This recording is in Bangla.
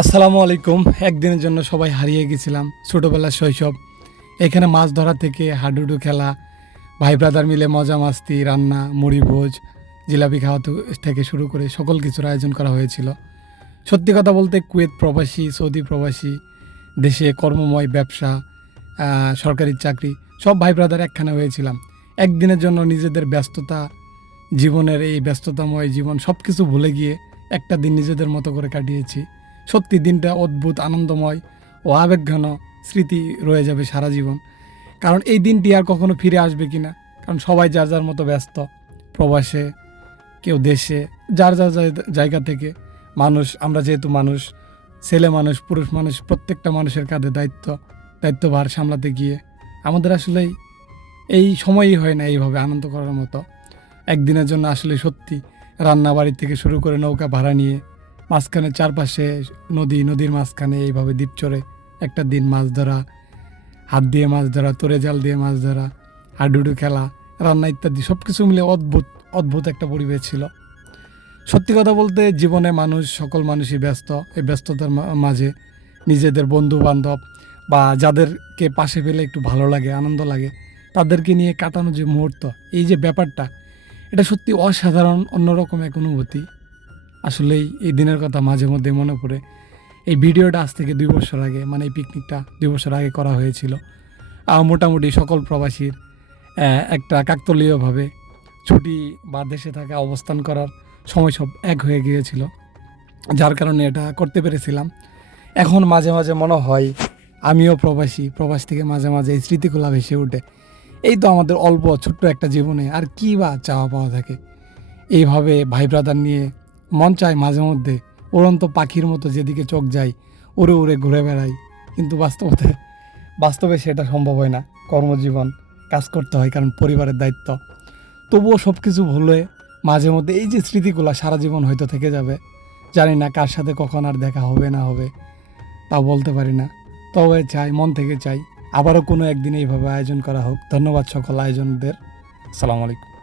আসসালামু আলাইকুম। একদিনের জন্য সবাই হারিয়ে গেছিলাম ছোটোবেলার শৈশব। এখানে মাছ ধরা থেকে হাডুডু খেলা, ভাই ব্রাদার মিলে মজা মাস্তি, রান্না, মুড়ি ভোজ, জিলাপি খাওয়া থেকে শুরু করে সকল কিছুর আয়োজন করা হয়েছিল। সত্যি কথা বলতে কুয়েত প্রবাসী, সৌদি প্রবাসী, দেশে কর্মময় ব্যবসা, সরকারি চাকরি, সব ভাই ব্রাদার একখানে হয়েছিলাম। একদিনের জন্য নিজেদের ব্যস্ততা, জীবনের এই ব্যস্ততাময় জীবন সব কিছু ভুলে গিয়ে একটা দিন নিজেদের মতো করে কাটিয়েছি। সত্যি দিনটা অদ্ভুত, আনন্দময় ও আবেগঘন স্মৃতি রয়ে যাবে সারা জীবন। কারণ এই দিনটি আর কখনো ফিরে আসবে কি না, কারণ সবাই যার যার মতো ব্যস্ত, প্রবাসে, কেউ দেশে, যার যার জায়গা থেকে মানুষ। আমরা যেহেতু মানুষ, ছেলে মানুষ, পুরুষ মানুষ, প্রত্যেকটা মানুষের কাঁধে দায়িত্বভার সামলাতে গিয়ে আমাদের আসলেই এই সময়ই হয় না এইভাবে আনন্দ করার মতো। একদিনের জন্য আসলে সত্যি রান্না বাড়ি থেকে শুরু করে নৌকা ভাড়া নিয়ে মাঝখানে চারপাশে নদীর মাঝখানে এইভাবে দ্বীপ চড়ে একটা দিন মাছ ধরা, হাত দিয়ে মাছ ধরা, তোরে জাল দিয়ে মাছ ধরা, হাডুডু খেলা, রান্না ইত্যাদি সব কিছু মিলে অদ্ভুত অদ্ভুত একটা পরিবেশ ছিল। সত্যি কথা বলতে জীবনে সকল মানুষই ব্যস্ত। এই ব্যস্ততার মাঝে নিজেদের বন্ধু বান্ধব বা যাদেরকে পাশে পেলে একটু ভালো লাগে, আনন্দ লাগে, তাদেরকে নিয়ে কাটানো যে মুহূর্ত, এই যে ব্যাপারটা, এটা সত্যি অসাধারণ, অন্যরকম এক অনুভূতি। আসলেই এই দিনের কথা মাঝে মধ্যে মনে পড়ে। এই ভিডিওটা আজ থেকে 2 বছর আগে, মানে এই পিকনিকটা 2 বছর আগে করা হয়েছিল। মোটামুটি সকল প্রবাসীর একটা কাকতালীয়ভাবে ছুটি বা দেশে থাকা, অবস্থান করার সময় সব এক হয়ে গিয়েছিল, যার কারণে এটা করতে পেরেছিলাম। এখন মাঝে মাঝে মনে হয় আমিও প্রবাসী, প্রবাস থেকে মাঝে মাঝে এই স্মৃতিগুলো ভেসে ওঠে। এই তো আমাদের অল্প ছোট্ট একটা জীবনে আর কী বা চাওয়া পাওয়া থাকে। এইভাবে ভাই ব্রাদার নিয়ে মন চায় মাঝে মধ্যে উড়ন্ত পাখির মতো যেদিকে চোখ যায় উড়ে উড়ে ঘুরে বেড়াই, কিন্তু বাস্তবে সেটা সম্ভব হয় না। কর্মজীবন, কাজ করতে হয়, কারণ পরিবারের দায়িত্ব। তবুও সব কিছু ভুলে মাঝে মধ্যে এই যে স্মৃতিগুলো সারা জীবন হয়তো থেকে যাবে। জানি না কার সাথে কখন আর দেখা হবে না হবে, তাও বলতে পারি না। তবে চাই, মন থেকে চাই আবারও কোনো একদিন এইভাবে আয়োজন করা হোক। ধন্যবাদ সকল আয়োজনদের। আসসালামু আলাইকুম।